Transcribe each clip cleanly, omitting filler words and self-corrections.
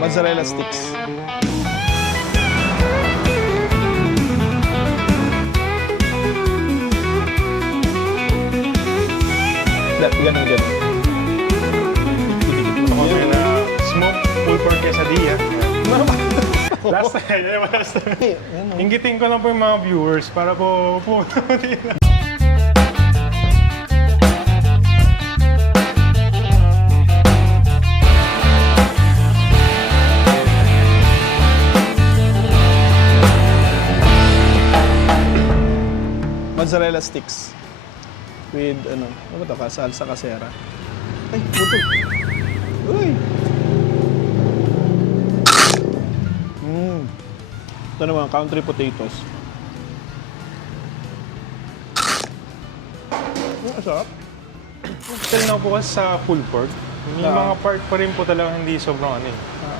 Mozzarella sticks. Ganun. Ako may na smoke pulled pork quesadilla. Last time. Inggitin ko lang po yung mga viewers para po Mozzarella sticks. With ano ba ito? Salsa casera. Ay, buto. Uy! Ito naman, country potatoes. Sarap. Till now po kasi sa pulled pork, may mga part pa rin po talaga hindi sobrang ano eh.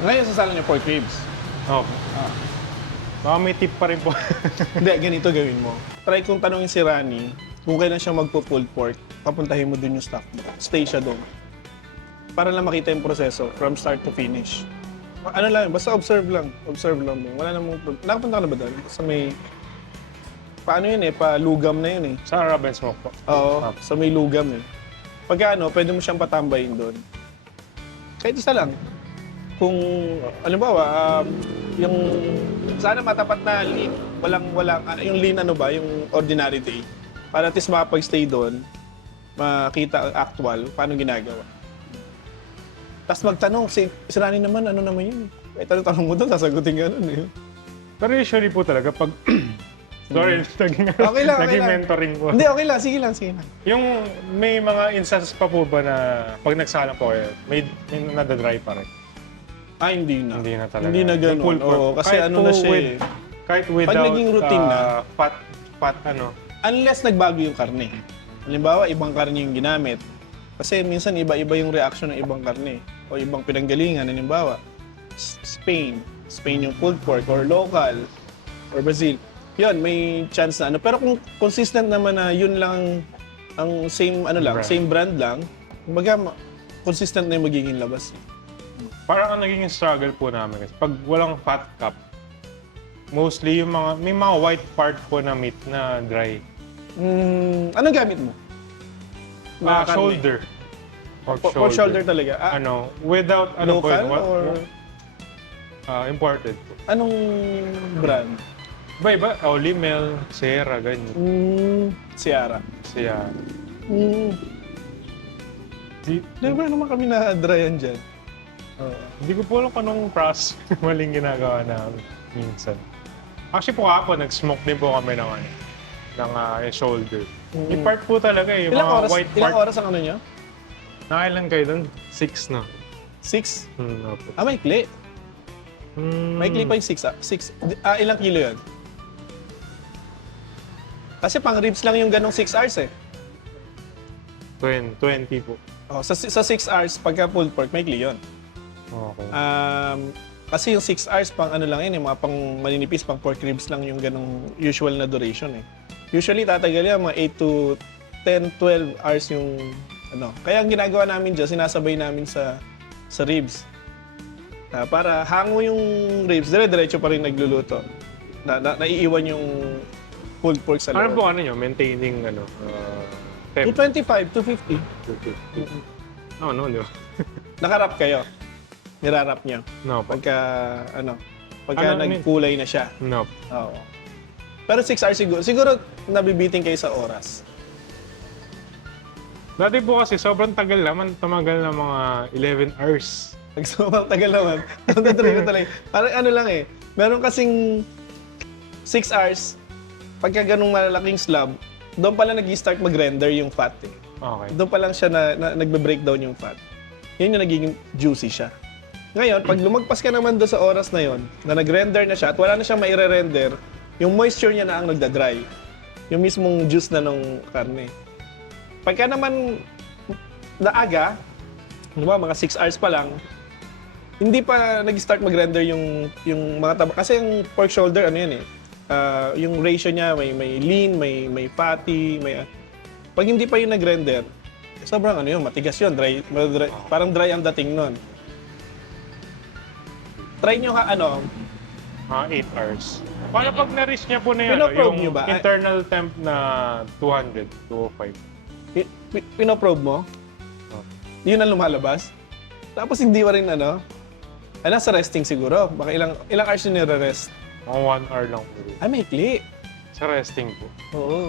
Ngayon sasala niyo pork ribs. Okay. Baka may tip pa rin po. Hindi, ganito gawin mo. Try kong tanongin si Rani kung kailan siya magpo-pulled pork, papuntahin mo dun yung stock mo. Stay siya doon. Para lang makita yung proseso from start to finish. Ano lang, basta observe lang. Observe lang mo. Wala namang problem. Nakapunta ka na ba doon? Basta may... Paano yun eh? Palugam na yun eh. Sa rub and smoke po. Oo, sa may lugam eh. Pagka ano, pwede mo siyang patambayin doon. Kahit isa lang. Kung, halimbawa, yung sana matapat na lean, walang, yung lean ano ba, yung ordinary day. Para at least makapag-stay doon, makita ang actual, paano ginagawa. Tapos magtanong, si Rani naman, ano naman yun? Kahit tanong mo doon, sasagutin ka nun eh. Pero usually po talaga pag... Sorry, naging Okay lang. mentoring po. Hindi, okay lang. Sige lang. Yung may mga instances pa po ba na pag nagsalang po kayo, may nadadry pa rin? Hindi na. Hindi na talaga. Hindi na ganun. Yung pulled pork. Oo, kasi Kahit ano po na siya with- eh. Kahit without naging routine na. fat ano. Unless nagbago yung karne. Halimbawa, ibang karne yung ginamit. Kasi minsan iba-iba yung reaction ng ibang karne. O ibang pinanggalingan. Halimbawa, Spain yung pulled pork or local or Brazil. Yun, may chance na ano. Pero kung consistent naman na yun lang ang same Brand. same brand lang, kumbaga consistent na yung magiging labas. Parang ang naging struggle po namin kasi pag walang fat cap, mostly yung may mga white part po na meat na dry. Anong gamit mo? Na karne? Shoulder. Pork shoulder talaga. Without ano po Local yun, or imported po. anong brand? Iba, Olimel, Sierra, ganyan. Sierra. Sierra. Never naman kami na-dryan dyan. Hindi ko po alam kung anong process maling ginagawa namin minsan. Actually po ako, nag-smoke din po kami ng shoulder. Yung part po talaga eh, yung mga white part. Ilang oras ang ano nyo? Nakailan kayo doon? 6 na. 6? Opo. Maikli. Maikli pa yung 6. Ilang kilo yan? Kasi pang ribs lang yung ganong 6 hours eh. 20 po. Sa 6 hours, pagka pulled pork, maikli yun. Okay. Kasi yung 6 hours, pang ano lang yun, mga pang maninipis, pang pork ribs lang yung ganong usual na duration eh. Usually, tatagal yan, mga 8 to 10, 12 hours yung ano. Kaya ang ginagawa namin dyan, sinasabay namin sa ribs. Para hango yung ribs, dire-diretso pa rin nagluluto. Naiiwan yung pulled pork sa Ano loob. po ano nyo? Maintaining temp? 225 to 50. No, di ba? Nakarap kayo. Nirarap nyo. No po. Pagka nagkulay na siya. No. Oo. Pero 6 hours siguro. Siguro nabibiting kayo sa oras. Dati po kasi sobrang tagal naman, tumagal na mga 11 hours. Sobrang tagal naman. Natry ko talaga. Parang ano lang eh. Meron kasing 6 hours, pagka ganung malalaking slab, doon pala nag-start mag-render yung fat eh. Okay. Doon pa lang siya na nagbe-breakdown yung fat. Yun yung nagiging juicy siya. Ngayon, pag lumagpas ka naman doon sa oras na yon, na nag-render na siya at wala na siyang maire-render, yung moisture niya na ang nagda-dry. Yung mismong juice na ng karne. Pagka naman naaga, mga 6 hours pa lang, hindi pa nag-start mag-render yung mga taba. Kasi yung pork shoulder, ano yan eh, yung ratio niya, may lean, may fatty, pag hindi pa yung nag-render, sobrang ano yun, matigas yun, dry, parang dry ang dating nun. try nyo ano, 8 hours. Paano pag na-reach niya po na yan, Pinoprobe yung niyo ba? internal temp na 200, 205? pinoprobe mo, Oh. yun ang lumalabas. Tapos hindi pa rin ano, sa resting siguro. Baka ilang hours yung nire-rest. Mga 1 hour lang po. Maikli. Sa resting po. Oo.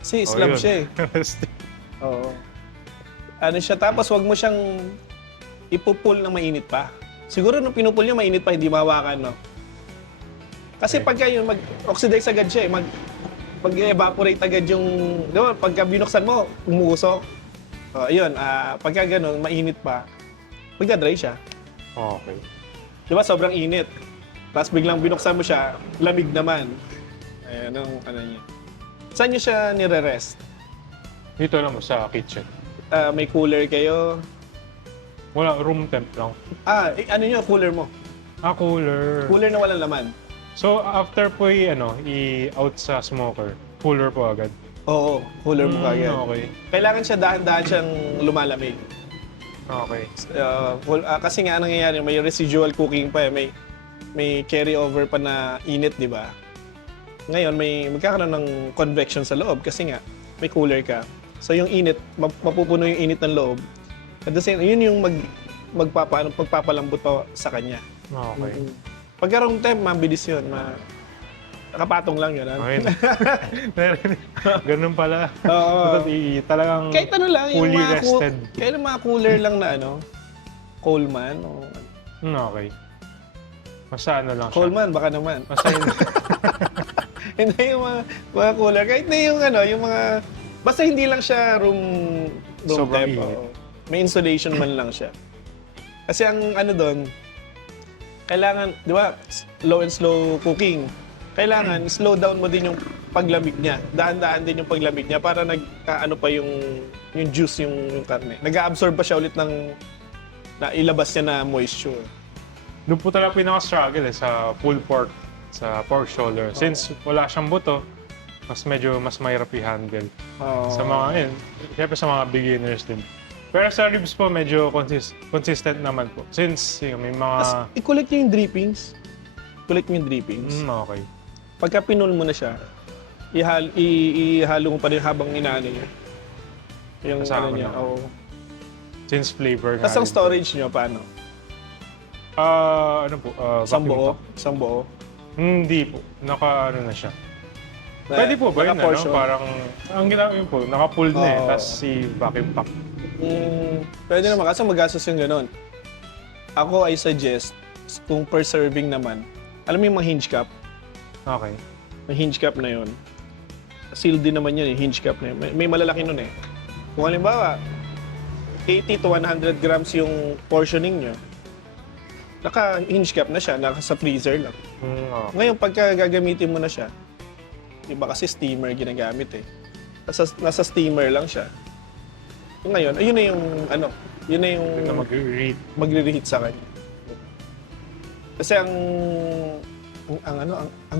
Kasi Oh, slab yun. siya eh. Resting. Oo. Ano siya, tapos wag mo siyang ipupul na mainit pa. Siguro nung pinupul niya, mainit pa, hindi mahawakan, no? Kasi Okay. pagka yun, mag-oxidize agad siya eh. Mag-evaporate agad yung, di ba, pagka binuksan mo, umuusok. Ayun, pagka ganun, mainit pa, magdadry siya. Okay. Di ba, sobrang init. Tapos biglang binuksan mo siya, lamig naman. Ayan ang ano niya. Saan niyo siya nire-rest? Dito naman sa kitchen. May cooler kayo? Wala, room temp lang. Ano niyo, cooler mo? Cooler. Cooler na walang laman. So, after po i-out sa smoker, cooler po agad. Oo, cooler mo kagad. Okay. Kailangan siya dahan-dahan siyang lumalamig. Okay. Kasi nga nangyayari, may residual cooking pa eh. May carry over pa na init, di ba? Ngayon, magkakaroon ng convection sa loob kasi nga may cooler ka. So yung init, mapupuno yung init ng loob. At the same, yun yung magpapalambot pa sa kanya. Okay. Pagka room temp, mabilis yun. Nakapatong lang yun. Okay. Ganun pala. Oo. Talagang Kahit ano lang, yung fully mga, rested. kahit mga cooler lang na Coleman o Okay. Basta ano lang siya. Coleman, baka naman. Basta yun. Hindi yung mga cooler. Kahit na yung yung mga... Basta hindi lang siya room Sobrang temp. init. Oo. May insulation man lang siya. Kasi ang doon, kailangan, di ba, low and slow cooking. Kailangan, slow down mo din yung paglamig niya. Daan-daan din yung paglamig niya para ano pa yung juice, yung karne. Nag-absorb pa siya ulit na ilabas niya na moisture. Doon po talaga pinaka-struggle sa pulled pork, sa pork shoulder. Since wala siyang buto, mas mahirap i-handle. Sa mga, syempre sa mga beginners din. Pero sa ribs po, medyo consistent naman po. Since may mga... I-collect niyo yung drippings. Collect niyo yung drippings. Okay. Pagka pinul mo na siya, ihalo mo pa rin habang inaano niya. Yung Kasama ano niya. na. Oo. Since flavor Tapos ang rin po. storage niyo, paano? Ano po? Isang vacuum buo? pack. Isang buo? Hindi po. Naka-ano na siya. Pwede po ba yun? Naka-portion? Parang, ang ginagawa yun po, naka-pulled na eh. Oo. Tapos si vacuum pack. Pwede naman, kasi magastos yung ganun. Ako, I suggest, kung per serving naman, alam mo yung mga hinge cup? Okay. May hinge cup na yun. Sealed din naman yun, yung hinge cup na yun. May malalaki nun eh. Kung halimbawa, 80 to 100 grams yung portioning nyo, naka-hinge cap na siya, naka sa freezer lang. Okay. Ngayon, pagka gagamitin mo na siya, iba kasi steamer ginagamit eh. Nasa steamer lang siya. So ngayon, ayun na yung, yun na yung Yun na mag-read. magre-reheat sa kanya. Kasi ang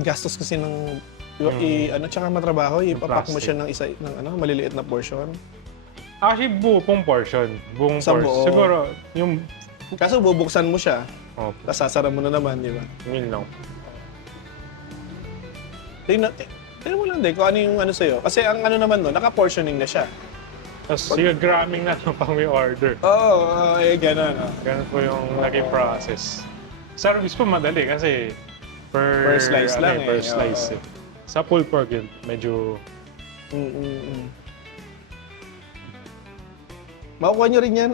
gastos kasi ng, tsaka matrabaho, ipapak mo plastic. siya ng isa, maliliit na portion. Actually, buong portion. Buong Sa portion. buo. Siguro, yung... Kaso bubuksan mo siya, Oh, tapos sasara mo na naman, di ba? yun lang. Tingnan mo lang din kung ano yung sa'yo. Kasi ang naman no, naka-portioning na siya. Tapos yung gramming na pang may order. Oo, gano'n. Ganun po yung naging process. Sa ribs po madali kasi per slice lang per eh. slice. Oo. Sa pulled pork yun, medyo... Makukuha nyo rin yan.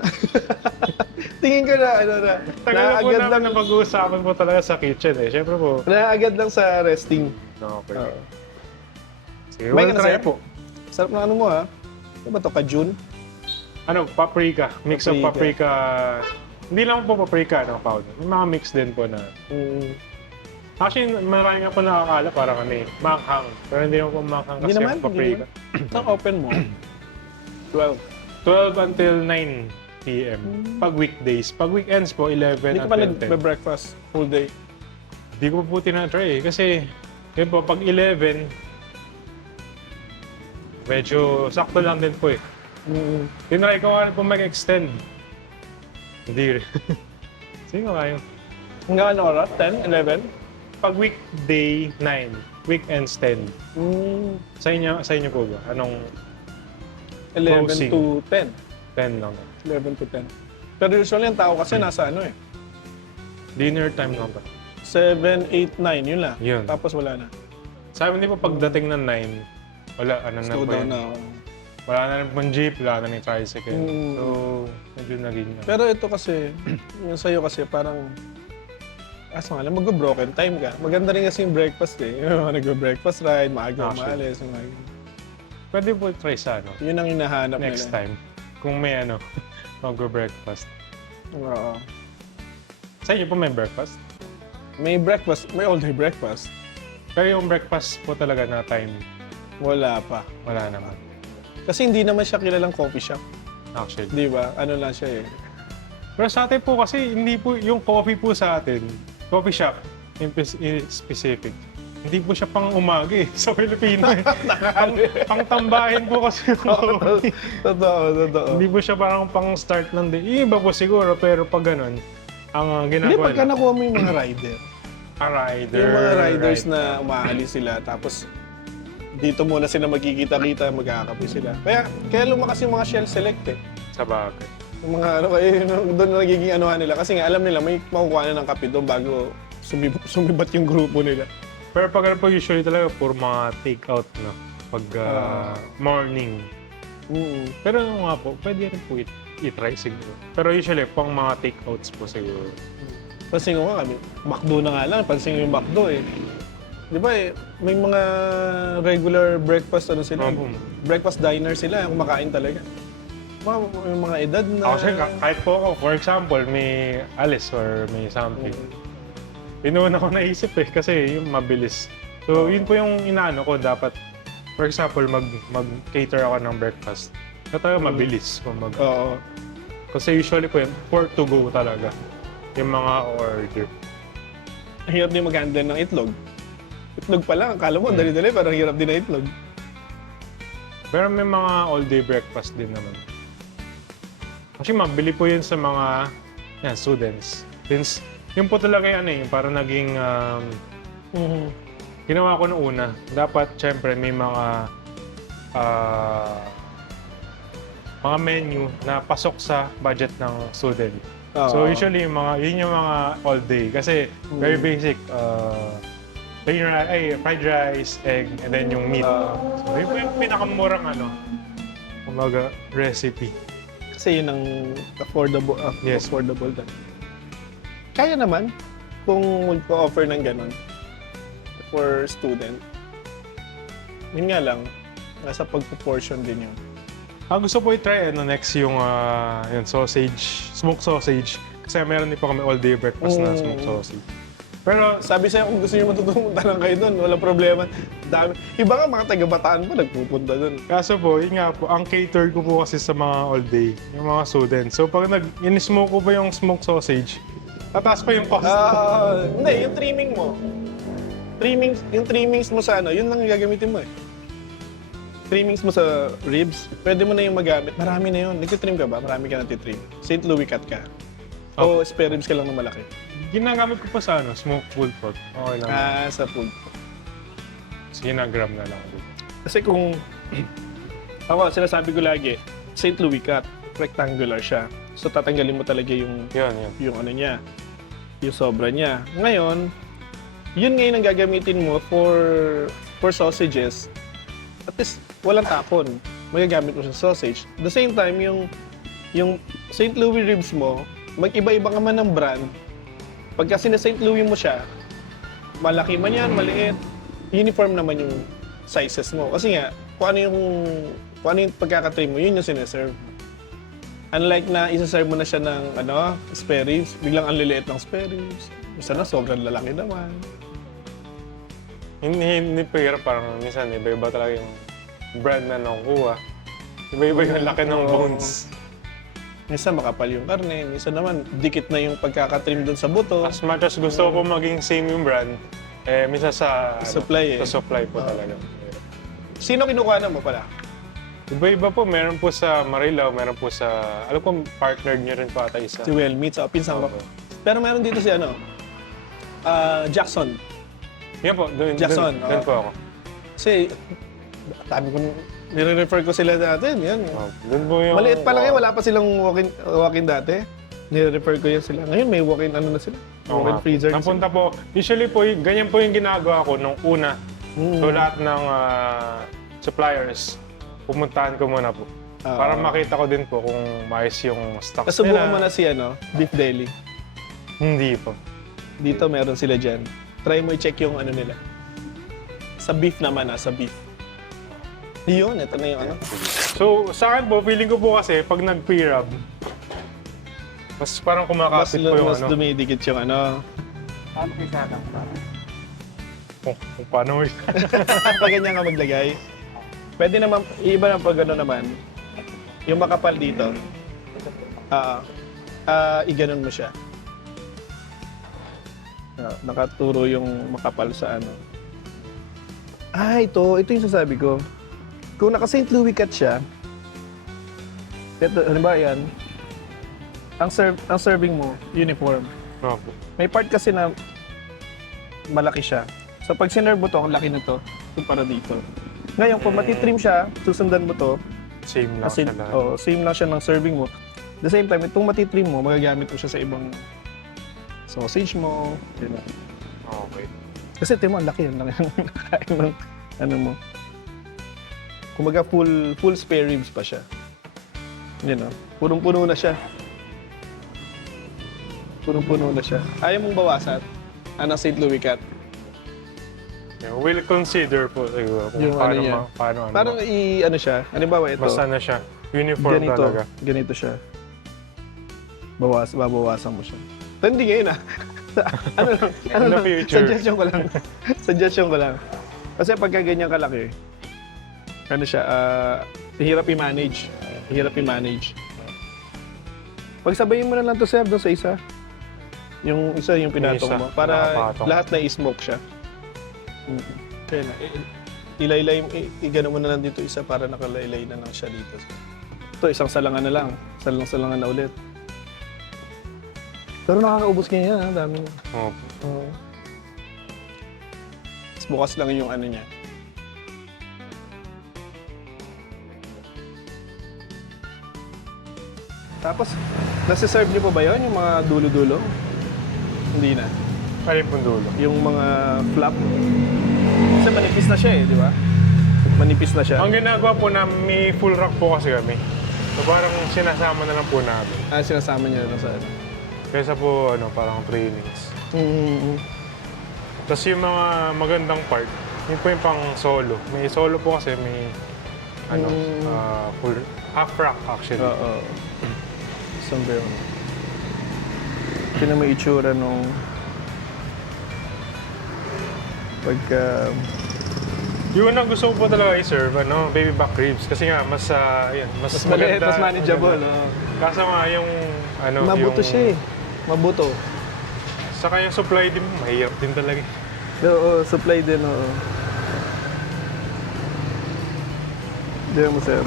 Tingin ko na, Tagal na po naagad namin lang, na pag-uusapan po talaga sa kitchen eh. Siyempre po. naagad lang sa resting. Okay. Oo. Sige, May we'll ka na, try sir? po. Sarap ng mo ha. Ano ba to, Kajun? Ano, paprika. Mix of paprika. Hindi lang po paprika, powder. May mga mix din po na... Actually, marami nga po nakakala parang maanghang. Pero hindi naman po maanghang kasi Hindi naman, yung paprika. Ang open mo. 12. 12 until 9 p.m. Pag weekdays. Pag weekends po, 11 Hindi ka pa until 10. nagbe-breakfast full day. Hindi ko po tinatry eh. Kasi, yun po, pag 11, medyo sakto lang din po eh. Tinry ko nga po mag-extend. Hindi rin. Sige nga yun. Hanggang ano oras? 10? 11? Pag weekday, 9. Weekends, 10. Mm, Sa inyo po ba? Anong 11 Closing. to 10. 10 lang? 11 to 10. Pero usually ang tao kasi nasa ano eh. Dinner time lang ba? 7, 8, 9, yun lang. Yun. Tapos wala na. Sa amin, di ba pagdating ng 9, wala, ano na Slow po down yun. na. Wala na rin pong jeep, wala na rin tricycle. Mm. So, medyo naging... Pero ito kasi, yung sa'yo kasi parang, asa nga lang, mag-broken time ka. Maganda rin kasi yung breakfast eh. Yung mga nag-breakfast ride, maaga Actually. maalis. Yung mga... Pwede po try sa ano, Yun ang hinahanap next nila. time. Kung may ano, mag-breakfast. Oo. Sa inyo po may breakfast? May breakfast, may all-day breakfast. Pero yung breakfast po talaga na time, Wala pa. wala naman. Kasi hindi naman siya kilalang coffee shop. Actually. Di ba? Ano lang siya eh. Pero sa atin po kasi, hindi po, yung coffee po sa atin, coffee shop, in specific, hindi po siya pang umaga eh, sa Pilipino eh. pang tambahin po kasi yung coffee. Totoo. Hindi po siya parang pang start ng day. Yung iba po siguro, pero pag ganun, ang Hindi, ginagawa pagka nakuha mo yung mga rider. rider. Yung mga riders right. na umaalis sila, tapos dito muna sila magkikita-kita, magkakape sila. Kaya lumakas yung mga Shell Select eh. Sa bagay. Yung mga ano, doon na nagiging anuhan nila. Kasi nga alam nila may makukuha na ng kape doon bago sumibat yung grupo nila. Pero pag ano po, usually talaga, puro mga take-out na. Pag morning. Pero ano nga po, pwede rin po i-try siguro. Pero usually, pang mga take-outs po siguro. Pansin ko nga kami, McDo na nga lang. Pansin ko yung McDo eh. Di ba eh, may mga regular breakfast ano sila. Oo. Breakfast diner sila, kumakain talaga. Yung mga edad na... Ako kasi, kahit po ako, for example, may alis or may something. Inuuna ko naisip eh, kasi yung mabilis. So, yun po yung inaano ko, dapat, for example, mag-cater ako ng breakfast. Na talaga mabilis. Oo. Kasi usually po yun, for to go talaga. Yung mga order. Hirap din mag-handle ng itlog. Itlog pa lang, akala mo, dali-dali, parang hirap din na itlog. Pero may mga all-day breakfast din naman. Kasi mabili po yun sa mga students. Since yun po talaga yan eh, para naging ginawa ko noong una. Dapat, syempre, may mga menu na pasok sa budget ng student. So usually, yun yung mga all-day. Kasi very basic. Fried rice, egg, and then yung meat. So, yun po yung pinakamurang kumbaga, recipe. Kasi yun ang affordable. Yes. Affordable din. Kaya naman, kung mag-offer ng ganun for student. Yun nga lang, nasa pag-proportion din yun. Gusto po i-try next yung sausage, smoked sausage. Kasi meron din po kami all-day breakfast na smoked sausage. Pero sabi sa'yo, kung gusto nyo matutunta lang kayo doon, wala problema. Dami. Iba nga mga taga-Bataan pa nagpupunta doon. Kaso po, yun nga po, ang cater ko po kasi sa mga all-day, yung mga students. So pag in-smoke ko ba yung smoked sausage, tataas pa yung cost. Hindi, yung trimming mo. Yung trimmings mo sa yun lang gagamitin mo eh. Trimmings mo sa ribs, pwede mo na yung magamit. Marami na yun. Nagtitrim ka ba? Marami ka natitrim. St. Louis cut ka. O spare ribs ka lang na malaki. Ginagamit ko pa sa smoked pulled pork. Okay lang. Sa food. So, ginagram na lang. Kasi kung, ako, sinasabi ko lagi, St. Louis cut, rectangular siya. So tatanggalin mo talaga yung yung ano niya, yung sobra niya. Ngayon, yun ngayon ang gagamitin mo for sausages. At least walang tapon. Magagamit mo sa sausage. At the same time, yung St. Louis ribs mo, mag-iba-iba ka man ng brand. Pagka St. Louis mo siya, malaki man yan, maliit, uniform naman yung sizes mo. Kasi nga, kung ano yung pagkakatrim mo, yun yung sineserve. Unlike na isa-serve mo na siya ng spare ribs, biglang ang liliit ng spare ribs. Isa na, sobrang lalaki naman. Hindi pa hirap, parang minsan iba-iba talaga yung brand na nakukuha. Iba-iba yung laki ng bones. Minsan makapal yung karne, minsan naman dikit na yung pagkakatrim doon sa buto. As much as gusto ko maging same yung brand, minsan sa Supply sa supply po talaga. Sino kinukuha mo pala? Iba-iba po, meron po sa Marilao, meron po sa, alam ko partner nyo rin po ata isa. Si Well Meat, sa pinsan ko. Pero meron dito si Jackson. Yan po, doon Jackson, doon oo. po ako. Kasi, dami ko, nire-refer ko sila natin. Yan. Doon po yung... Maliit pa lang wala pa silang walk-in dati. Nire-refer ko yan sila. Ngayon may walk-in ano na sila. Oo Walk-in nga. freezer na sila. Napunta po, usually po, ganyan po yung ginagawa ko nung una. So lahat ng suppliers, pumuntahan ko muna po. Para makita ko din po kung maayos yung stocks Nasubukan nila. mo na si Beef Deli. Hindi po. Dito meron sila dyan. Try mo i-check yung ano nila. Sa beef naman sa beef. Yun, ito na yung ano. So sa akin po, feeling ko po kasi pag nag-pre-rub, mas parang Mas, kumakapit po yung mas ano. dumidikit yung ano. Kung paano mo Pag ganyan ka maglagay. Pwede naman, iba na pag ano naman. Yung makapal dito. Iganon mo siya. Nakaturo yung makapal sa ano. Ito yung sasabi ko. Kung naka St. Louis cut siya, ito, halimbawa yan, ang serving mo, uniform. Opo. May part kasi na malaki siya. So pag sinerve mo to, ang laki nito, para dito. Ngayon, kung matitrim siya, susundan mo to, Same lang as in, siya lahat. same lang siya ng serving mo. At the same time, itong matitrim mo, magagamit mo siya sa ibang sausage mo. Diba? Okay. Kasi tingnan mo, ang laki ng nakain ng ano mo. Kumaga full spare ribs pa siya. Yun o, punong-puno na siya. Punong-puno na siya. Ayaw mong bawasan? St. Louis cut. Yeah, we'll consider po siguro kung Yung paano, ano niya. paano ano. Parang ano siya, halimbawa ito. Basta na siya. Uniform Ganito, talaga. ganito siya. Babawasan mo siya. Pero hindi ngayon ano In the lang, future. suggestion ko lang. Suggestion ko lang. Kasi pagka ganyan kalaki, ano siya, hirap i-manage. Hirap i-manage. Pagsabayin mo na lang to, Seb, doon sa isa. Yung isa yung pinatong Yung isa, mo. Para nakapatong. lahat na i-smoke siya. Kaya na, ilaylay, igano mo na lang dito isa para nakalaylay na lang siya dito. Ito, isang salangan na lang. Salangan na ulit. Pero nakakaubos kanya yan, dami. Opo. Oo. Tapos bukas lang yung ano niya. Tapos, nasa-serve niyo pa ba yun? Yung mga dulo-dulo? Hindi na. Alin pong dulo? Yung mga flap. Kasi manipis na siya di ba? Manipis na siya. Ang ginagawa po na may full rack po kasi kami. So parang sinasama na lang po namin. Sinasama niya na sa ano. Kaysa po parang trainings. Mm-hmm. Tapos yung mga magandang part, yun po yung pang solo. May solo po kasi may full half rack actually. Oo. Sombrero. Tingnan mo yung itsura nung pagka... Yung unang gusto ko po talaga i-serve, baby back ribs. Kasi nga, mas Mas maliit, maganda. mas manageable. No? Kaso nga, yung Mabuto yung, siya Mabuto. Saka yung supply din, mahirap din talaga. Oo, supply din, oo. Diyan mo, sir.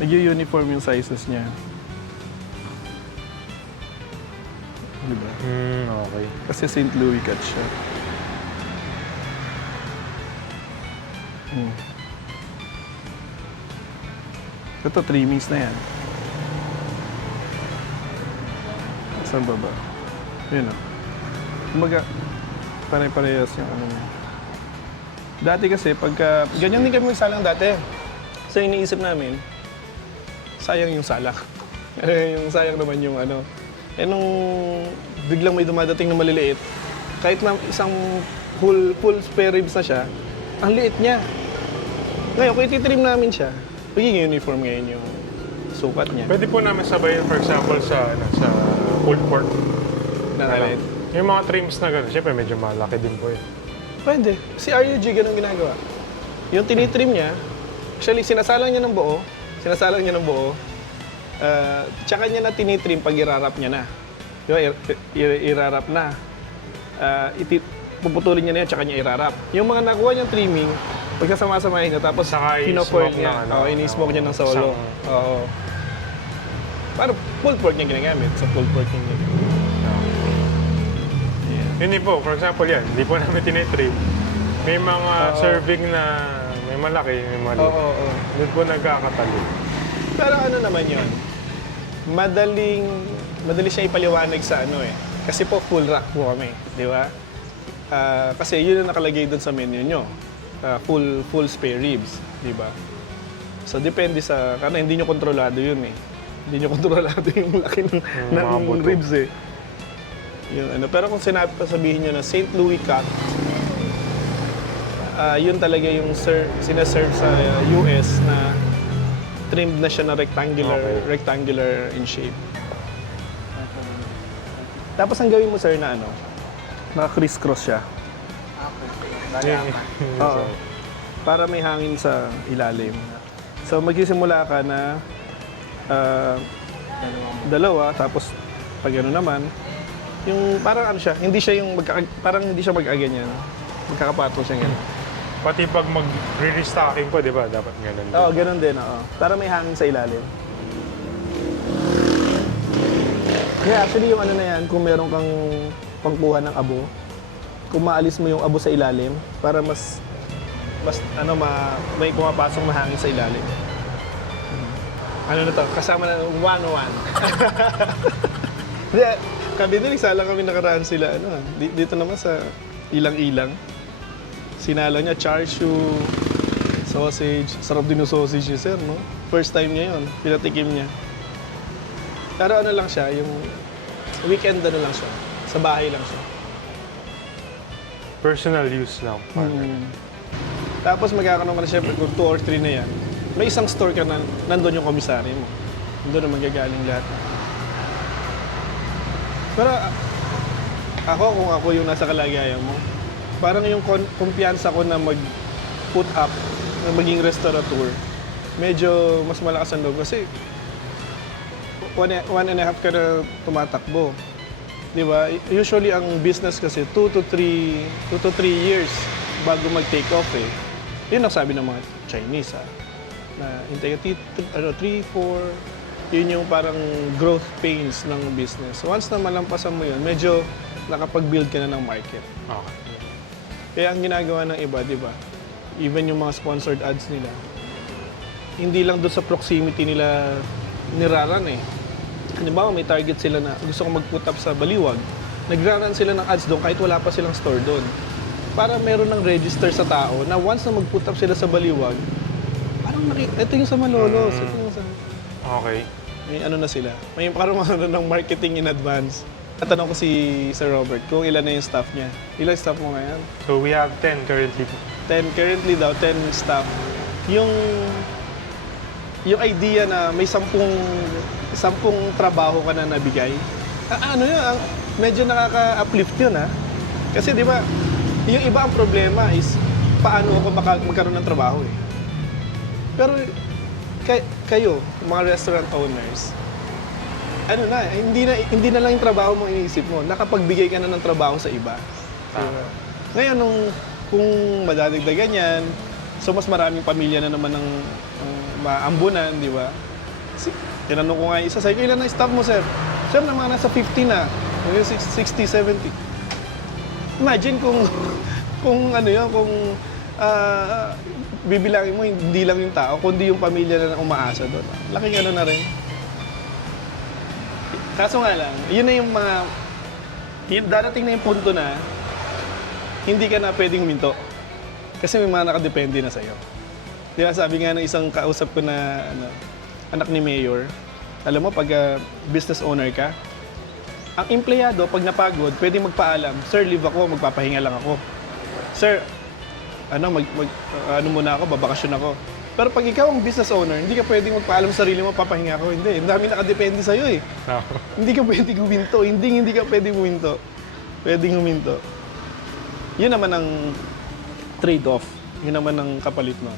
Nag-uniform yung sizes niya. Diba? Okay. Kasi St. Louis cut siya. Ito, trimmings na yan. Saan ba ba? Yun o. Kumbaga, pare-parehas yung ano niya. Dati kasi, pagka... Ganyan din kami magsalang dati. So, iniisip namin, sayang yung salak. Yung sayang naman yung ano. Nung biglang may dumadating na maliliit, kahit na isang full spare ribs na siya, ang liit niya. Ngayon, kung ititrim namin siya, magiging uniform ngayon yung sukat niya. Pwede po namin sabayin, for example, sa pulled pork. Na maliit. Yung mga trims na gano'n, syempre medyo malaki din po yun. Pwede. Si RUG ganun ginagawa. Yung tinitrim niya, actually sinasalang niya ng buo, tsaka niya na tinitrim pag irarap niya na. Di ba? Irarap na. Puputulin niya na yan, tsaka niya irarap. Yung mga nakuha niyang trimming, pagkasama-samahin niya, tapos Saka pinofoil i-smoke niya. na, Ini-smoke niya ng solo. Oo. Para pulled pork niya ginagamit. Sa pulled pork niya ginagamit. Ayan. Hindi po, for example yan, hindi po namin tinitrim. May mga serving na may malaki, may maliit. Oo. Doon po nagkakatalo. Pero ano naman yun? Madali siya ipaliwanag sa ano eh. Kasi po full rack po kami, di ba? Kasi yun ang nakalagay doon sa menu nyo. Full spare ribs, di ba? So depende sa, karena hindi nyo kontrolado yun eh. Hindi nyo kontrolado yung laki ng buto. ribs eh. Yung ano, pero kung sabihin nyo na St. Louis cut, yun talaga yung sinaserve sa US na trimmed na siya na rectangular in shape. Tapos ang gawin mo sir na ano, naka-criss-cross siya. Oo. Para may hangin sa ilalim. So magsisimula ka na dalawa, tapos pag ano naman, yung parang ano siya, hindi siya yung parang hindi siya mag-aganyan. Magkakapatong siya ganyan. Pati pag mag-restocking po, di ba? Dapat ganun. Oo, ganun din, oo. Para may hangin sa ilalim. Yeah, actually yung ano na yan, kung meron kang pangkuha ng abo, kung maalis mo yung abo sa ilalim, para mas may pumapasok na hangin sa ilalim. Ano na to? Kasama na 101. Hindi, kabinil, isa lang kami nakaraan sila. Dito naman sa ilang-ilang. Sinalo niya, char siu, sausage. Sarap din yung sausage niya, sir, no? First time niya yun, pinatikim niya. Pero ano lang siya, yung weekend ano lang siya. Sa bahay lang siya. Personal use lang. Tapos magkakaroon ka na siyempre kung 2 or 3 na yan. May isang store ka na nandun yung komisaryo mo. Nandun na magagaling lahat. Pero kung ako yung nasa kalagayan mo, parang yung kumpiyansa ko na mag-put up, na maging restaurateur, medyo mas malakas ang loob. Kasi 1.5 ka na tumatakbo. Di ba? Usually ang business kasi 2 to 3 years bago mag-take off eh. Yun ang sabi ng mga Chinese na hintay ka 3, 4, yun yung parang growth pains ng business. Once na malampasan mo yun, medyo nakapag-build ka na ng market. Okay. Kaya ang ginagawa ng iba, di ba? Even yung mga sponsored ads nila, hindi lang doon sa proximity nila niraran eh. Halimbawa, may target sila na gusto kong mag-put up sa Baliwag. Nagraran sila ng ads doon kahit wala pa silang store doon. Para meron ng register sa tao na once na mag-put up sila sa Baliwag, parang ito yung sa Malolos, ito yung sa... Okay. May ano na sila. May parang ano ng marketing in advance. Natanong ko si Sir Robert kung ilan na yung staff niya. Ilan staff mo ngayon? So we have 10 currently. 10, currently daw, 10 staff. Yung idea na may 10 trabaho ka na nabigay, ano yun, medyo nakaka-uplift yun Kasi di ba, yung iba ang problema is paano ako magkaroon ng trabaho eh. Pero kayo, mga restaurant owners, hindi na lang yung trabaho mo iniisip mo, nakapagbigay ka na ng trabaho sa iba. Diba? Ngayon, kung madadagdagan yan, so mas maraming pamilya na naman ang maambunan, di ba? Tinanong ko nga yung isa, sabi ko, ilan na staff mo, sir? Sir, na mga nasa 50 na, 60, 70. Imagine kung ano yun, kung bibilangin mo, hindi lang yung tao, kundi yung pamilya na umaasa doon. Laking ano na rin. Kaso nga lang, yun na yung darating na yung punto na hindi ka na pwedeng huminto. Kasi may mga nakadepende na sa'yo. Di ba, sabi nga ng isang kausap ko na anak ni Mayor, alam mo, pag business owner ka, ang empleyado, pag napagod, pwede magpaalam, sir, leave ako, magpapahinga lang ako. Sir, muna ako, babakasyon ako. Pero pag ikaw ang business owner, hindi ka pwedeng magpaalam sa sarili mo, papahinga ako. Hindi, ang dami nakadepende sa'yo eh. No. Hindi ka pwedeng huminto. Hindi ka pwedeng huminto. Pwedeng huminto. Yun naman ang trade-off. Yun naman ang kapalit nun.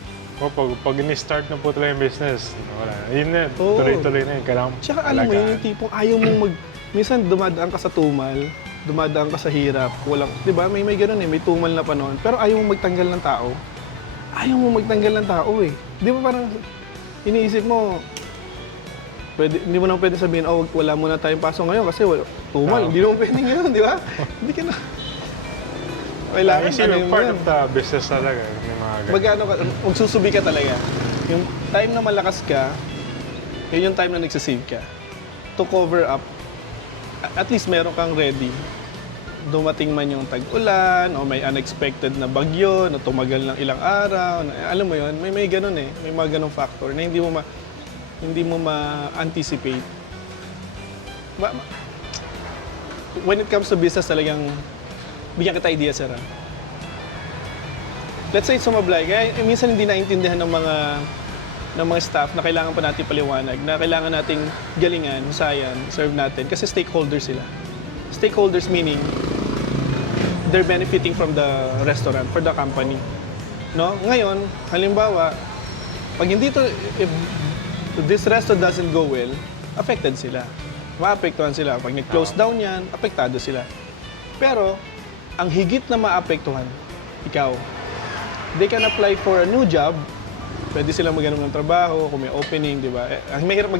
Pag ni-start na po talaga yung business, wala. Yun na, Oo. tuloy-tuloy na yun. Kailangan Tsaka alam mo yun, yung tipong ayaw mong minsan dumadaan ka sa tumal, dumadaan ka sa hirap, walang, di ba? May ganun eh, may tumal na panahon. Pero ayaw mong magtanggal ng tao. Ayaw mong magtanggal ng tao eh. Di ba parang iniisip mo, hindi mo naman pwede sabihin, wala muna tayong pasok ngayon kasi tumal. Hindi naman pwede ngayon, di ba? Kailangan, Isipin, ano mo part yan? of the business talaga. May mga ganun. Magkano ka, magsusubi ka talaga. Yung time na malakas ka, yun yung time na nagsisave ka. To cover up, at least meron kang ready. Dumating man yung tag-ulan, o may unexpected na bagyo, na tumagal ng ilang araw, alam mo yun, may ganun eh. May mga ganung factor na hindi mo ma-anticipate. When it comes to business talagang bigyan kita idea, sir. Let's say sumablay, kaya minsan hindi naintindihan ng mga staff na kailangan pa natin paliwanag, na kailangan nating galingan, husayan, serve natin kasi stakeholders sila. Stakeholders meaning they're benefiting from the restaurant, for the company. No? Ngayon, halimbawa, pag hindi to, if this restaurant doesn't go well, affected sila. Maapektuhan sila. Pag nag-close down yan, apektado sila. Pero, ang higit na maapektuhan, ikaw. They can apply for a new job. Pwede silang maghanap ng trabaho, kung may opening, di ba? Ang mahirap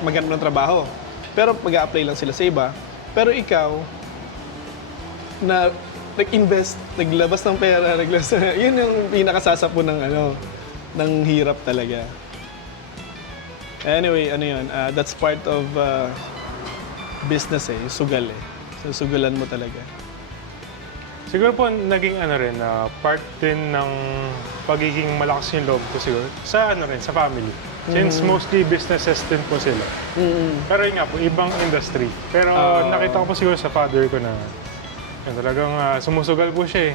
maghanap ng trabaho. Pero mag-a-apply lang sila sa iba. Pero ikaw, na nag-invest, naglabas ng pera, yun yung pinakasasapo ng hirap talaga. Anyway, that's part of business eh, sugal eh. So, sugalan mo talaga. Siguro po naging part din ng pagiging malakas yung loob ko siguro sa sa family. Since mostly businesses din po sila. Pero yun nga po, ibang industry. Pero nakita ko po siguro sa father ko na talagang sumusugal po siya eh.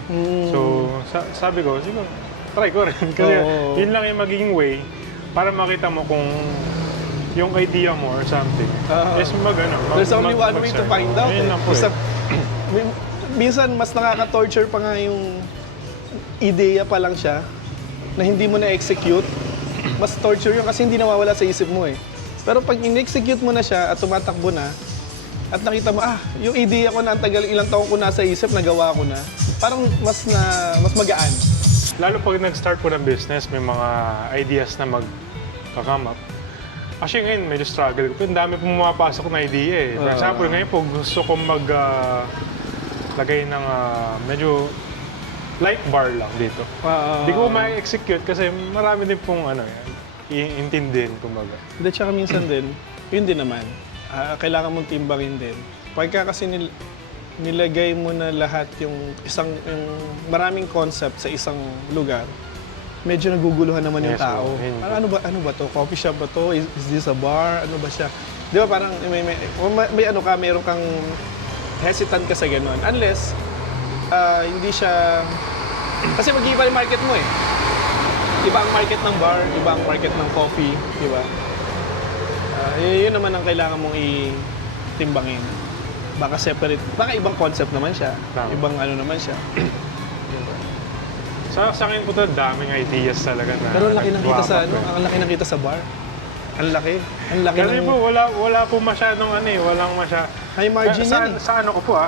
So sabi ko, siguro try ko rin. Kasi yun lang yung magiging way para makita mo kung yung idea mo or something is There's only one way to find out. Yun lang po Minsan, mas nakaka-torture pa nga yung ideya pa lang siya na hindi mo na-execute. Mas torture yun kasi hindi nawawala sa isip mo eh. Pero pag in-execute mo na siya at tumatakbo na, at nakita mo, yung ideya ko na ang tagal, ilang taon ko nasa isip, nagawa ko na, parang mas magaan. Lalo pag nag-start po ng business, may mga ideas na mag-come up. Actually ngayon, medyo struggle ko. Ang dami pong pumapasok na idea eh. For example, ngayon po gusto kong lagay ng medyo light bar lang dito. Hindi ko ma-execute kasi marami din pong iintindihin, kumbaga. Hindi, tsaka minsan din, yun din naman. Kailangan mong timbangin din. Pagka kasi nilagay mo na lahat yung maraming concept sa isang lugar, medyo naguguluhan naman yung tao. Ano ba to? Coffee shop ba to? Is this a bar? Ano ba siya? Di ba parang meron kang hesitant ka sa ganun. Unless, hindi siya... Kasi mag-iiba yung market mo eh. Iba ang market ng bar, iba ang market ng coffee, di ba? Yun naman ang kailangan mong itimbangin. Baka separate, baka ibang concept naman siya. Tama. Ibang naman siya. Sa akin po ito, daming ideas talaga na Pero ang laki ng kita sa nagwawak ang laki ng kita sa bar. Ang laki. Ang laki Kasi ng... po, wala po masyadong walang High margin yan eh. Sa ko po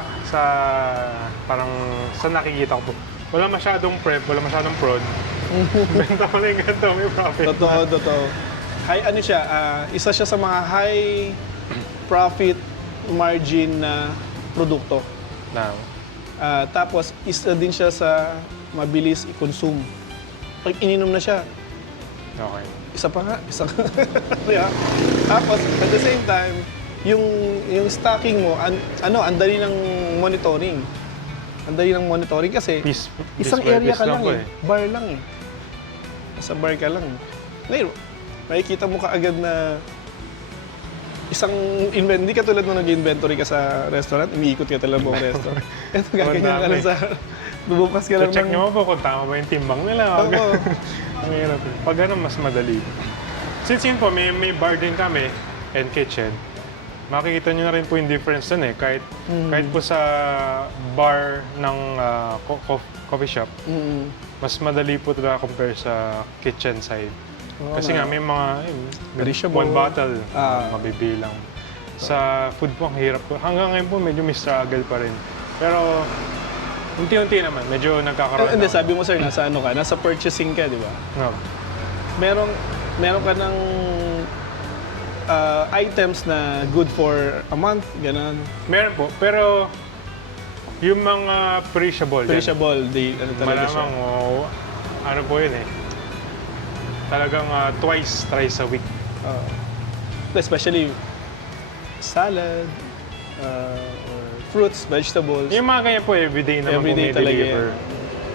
parang sa nakikita ko po, wala masyadong prep, wala masyadong prod. Benta mo lang yung ganito, may profit. Totoo. Siya, isa siya sa mga high profit margin na produkto. Tapos, isa din siya sa mabilis i-consume. Pag ininom na siya, Okay. isa pa nga. Yeah. Tapos, at the same time, yung stocking mo, ang dali ng monitoring. Ang dali ng monitoring kasi isang area ka lang eh. Bar lang eh. Sa bar ka lang. Ngayon, makikita mo kaagad na isang hindi ka tulad nung nag-inventory ka sa restaurant, umiikot ka talaga buong restaurant. Ito gaganyan ka lang sa... Bubukas ka lang Check nyo po kung tama ba yung timbang nila. Oo. Ang hirap eh. Pag mas madali. Since yun po, may bar din kami and kitchen, makikita nyo na rin po yung difference dun eh. Kahit po sa bar ng coffee shop, mas madali po talaga compare sa kitchen side. Kasi nga may mga Perishable. one bottle mabibilang. Sa food po, ang hirap po. Hanggang ngayon po, medyo may struggle pa rin. Pero unti-unti naman, medyo nagkakaroon. Hindi, sabi mo sir, nasa nasa purchasing ka, di ba? No. Meron ka ng items na good for a month, ganun. Meron po, pero Yung mga perishable. yan. Perishable, ano talaga siya. Malamang, ano po yun eh. Talagang thrice a week. Especially salad, or fruits, vegetables. Yung mga ganyan po, everyday naman Everyday po may talaga deliver.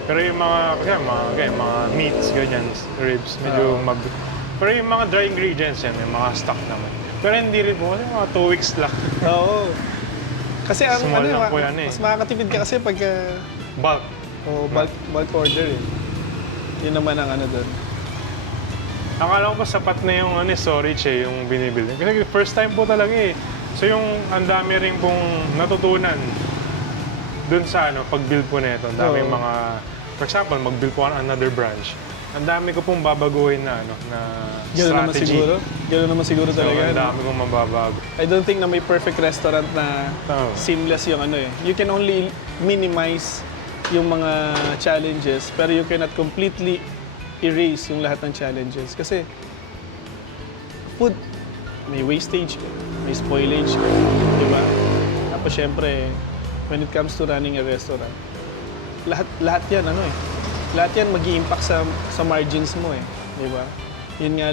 Pero yung mga meats, ganyan, ribs, medyo Pero yung mga dry ingredients yan, yung mga stock naman. Pero hindi rin po, kasi mga 2 weeks lang. Oo. Kasi ang Small lang po yan eh. mas makakatipid ka kasi pagka Bulk. bulk order eh. Yun naman ang ano doon. Akala ko pa sapat na yung storage eh, yung binibili. Kasi first time po talaga eh. So yung ang dami rin pong natutunan dun sa pag-build po na ito. Ang daming Oo. mga, for example, mag-build po ang another branch. Ang dami ko pong babaguhin na strategy. Gano'n naman siguro So, talaga. ang dami kong mababago. I don't think na may perfect restaurant na Oo. seamless yung eh. You can only minimize yung mga challenges, pero you cannot completely erase yung lahat ng challenges. Kasi food, may wastage, may spoilage, di ba? Tapos syempre, when it comes to running a restaurant, lahat yan lahat yan mag-i-impact sa margins mo di ba? Yun nga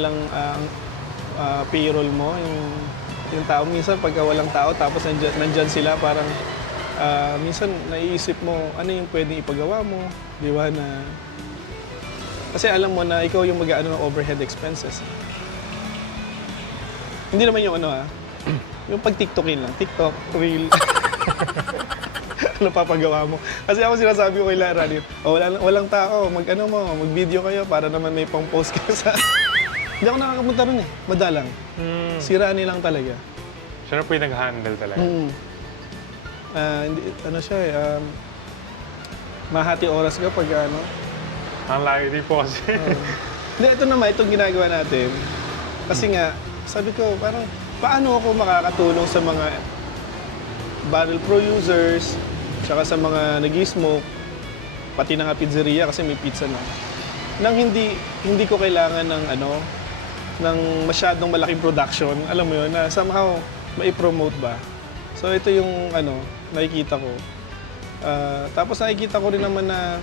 lang ang payroll mo, yung tao minsan pagka walang tao tapos nandyan sila parang minsan naiisip mo ano yung pwedeng ipagawa mo, di ba na kasi alam mo na ikaw yung mag-aano ng overhead expenses. Hindi naman yung yung pag-tiktokin lang, TikTok, Reel. Ano papagawa mo? Kasi ako sinasabi ko kay Lara, walang tao, mag-video kayo para naman may pang-post kayo sa... Hindi ako nakakapunta ron madalang. Sira nilang talaga. Siya na po yung nag-handle talaga. Siya mahati oras ka pag Ang layo din po kasi. Hindi, ito naman, itong ginagawa natin. Kasi nga, sabi ko, parang, paano ako makakatulong sa mga barrel pro users, tsaka sa mga nag-smoke, pati na nga pizzeria kasi may pizza na. Nang hindi ko kailangan ng masyadong malaking production, alam mo yun, na somehow mai-promote ba. So ito yung nakikita ko. Tapos nakikita ko rin naman na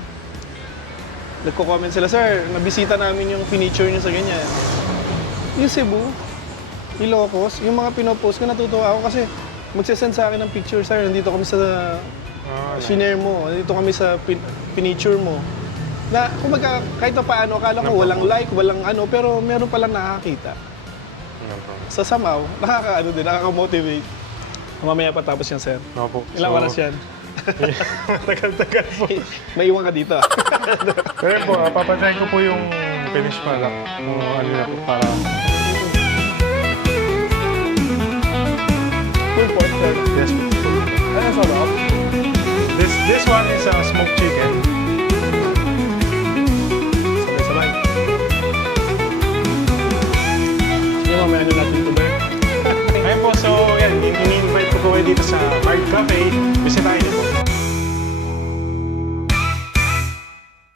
nagko-comment sila, sir, nabisita namin yung furniture niyo sa ganyan. Yung Cebu, Ilocos, yung mga pinopost ko, natutuwa ako kasi magsasend sa akin ng picture, sir, nandito kami sa shinare mo, nandito kami sa furniture mo. Na, kumbaga, kahit pa paano, akala ko walang like, walang pero meron palang nakakita. So somehow, nakaka-motivate. Mamaya pa tapos yan, sir. Opo. Ilang oras yan? Tagal-tagal po. May iwan ka dito. Pero po, papatry ko po yung finish pala. Kung ano na po, para... Full pork, sir. Yes po. Ano sarap? This one is smoked chicken. Sabay-sabay. Sige, mamaya natin ito, Bert. Ayun po, so yan, ini-invite ko po kayo dito sa Hard Cafe. Bisitahin niyo po.